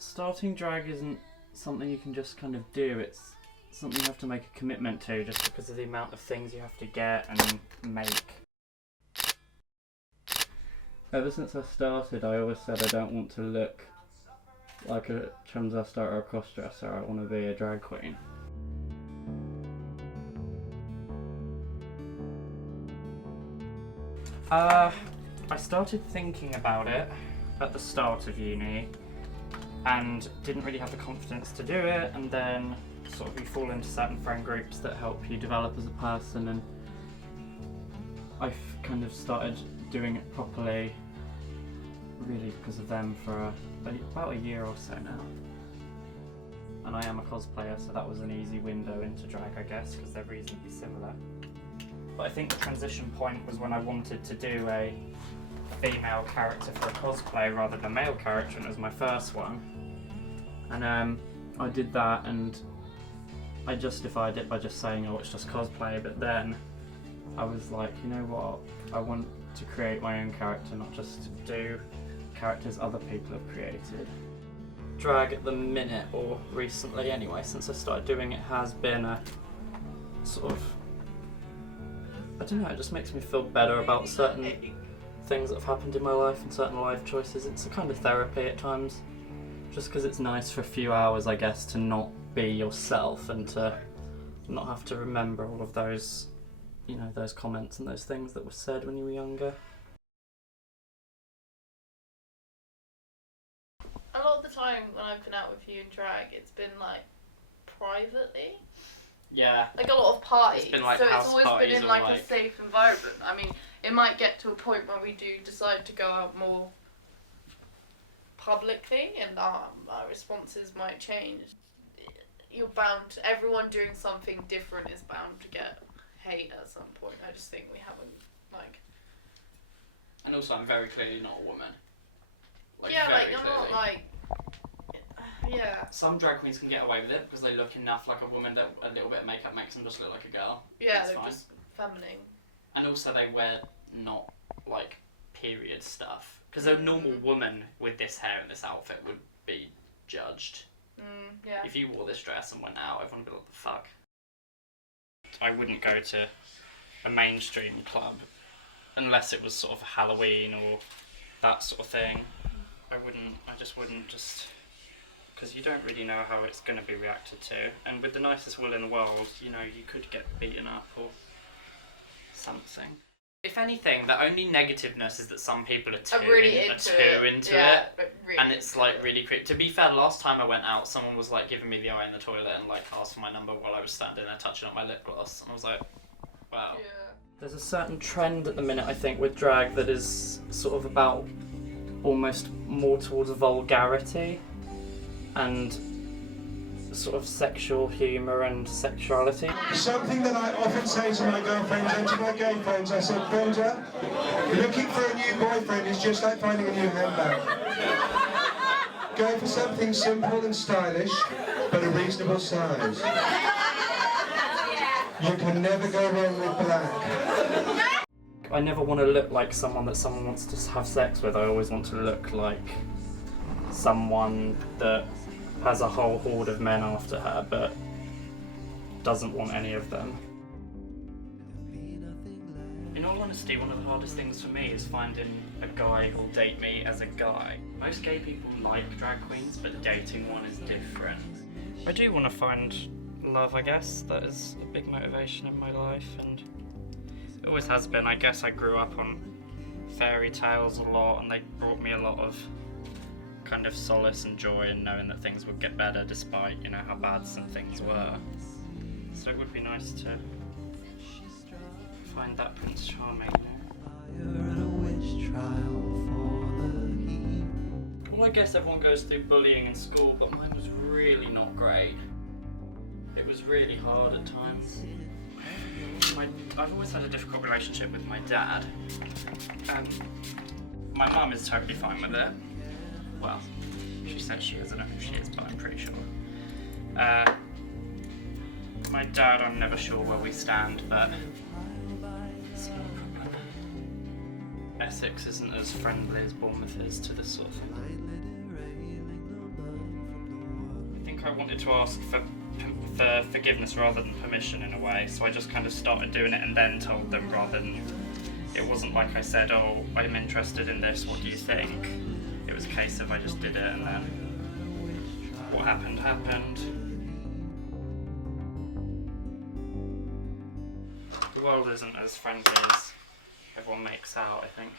starting drag isn't something you can just kind of do. It's something you have to make a commitment to, just because of the amount of things you have to get and make. Ever since I started, I always said I don't want to look like a transvestite or a crossdresser. I want to be a drag queen. I started thinking about it at the start of uni and didn't really have the confidence to do it, and then sort of you fall into certain friend groups that help you develop as a person, and I've kind of started doing it properly really because of them for about a year or so now. And I am a cosplayer, so that was an easy window into drag, I guess, because they're reasonably similar. But I think the transition point was when I wanted to do a female character for a cosplay rather than a male character, and it was my first one. And I did that, and I justified it by just saying, oh, it's just cosplay, but then I was like, you know what, I want to create my own character, not just do characters other people have created. Drag at the minute, or recently anyway, since I started doing it, has been a sort of, I don't know, it just makes me feel better about certain things that have happened in my life and certain life choices. It's a kind of therapy at times, just because it's nice for a few hours, I guess, to not be yourself and to not have to remember all of those, you know, those comments and those things that were said when you were younger. A lot of the time when I've been out with you in drag, it's been like privately. Yeah. Like a lot of parties. It's been like so house it's always parties been in or like like a safe environment. I mean, it might get to a point where we do decide to go out more publicly, and our responses might change. You're bound to, everyone doing something different is bound to get hate at some point. I just think we haven't, like... And also, I'm very clearly not a woman. Like, yeah, very like, you're clearly. not, like... Yeah. Some drag queens can get away with it because they look enough like a woman that a little bit of makeup makes them just look like a girl. Yeah, It's they're fine. just feminine. And also they wear not, like, period stuff. Because a normal woman with this hair and this outfit would be judged. Yeah. If you wore this dress and went out, everyone would be like, what the fuck? I wouldn't go to a mainstream club unless it was sort of Halloween or that sort of thing. I just wouldn't because you don't really know how it's going to be reacted to. And with the nicest will in the world, you know, you could get beaten up or something. If anything, the only negativeness is that some people are too into it. Really, and it's like really creepy. To be fair, last time I went out, someone was like giving me the eye in the toilet and like asked for my number while I was standing there touching up my lip gloss, and I was like, wow. Yeah. There's a certain trend at the minute, I think, with drag that is sort of about almost more towards vulgarity and sort of sexual humour and sexuality. Something that I often say to my girlfriends and to my gay friends, I said, Brenda, looking for a new boyfriend is just like finding a new handbag. Go for something simple and stylish, but a reasonable size. You can never go wrong with black. I never want to look like someone that someone wants to have sex with. I always want to look like someone that has a whole horde of men after her, but doesn't want any of them. In all honesty, one of the hardest things for me is finding a guy who'll date me as a guy. Most gay people like drag queens, but dating one is different. I do want to find love, I guess. That is a big motivation in my life, and it always has been. I guess I grew up on fairy tales a lot, and they brought me a lot of kind of solace and joy in knowing that things would get better despite, you know, how bad some things were. So it would be nice to find that Prince Charming. Well, I guess everyone goes through bullying in school, but mine was really not great. It was really hard at times. I've always had a difficult relationship with my dad. My mum is totally fine with it. Well, she says she is, I don't know if she is, but I'm pretty sure. My dad, I'm never sure where we stand, but it's not a problem. Essex isn't as friendly as Bournemouth is to this sort of thing. think I wanted to ask for forgiveness rather than permission in a way, so I just kind of started doing it and then told them, rather than, it wasn't like I said, oh, I'm interested in this, what do you think? It was a case of I just did it, and then what happened happened. The world isn't as friendly as everyone makes out, I think.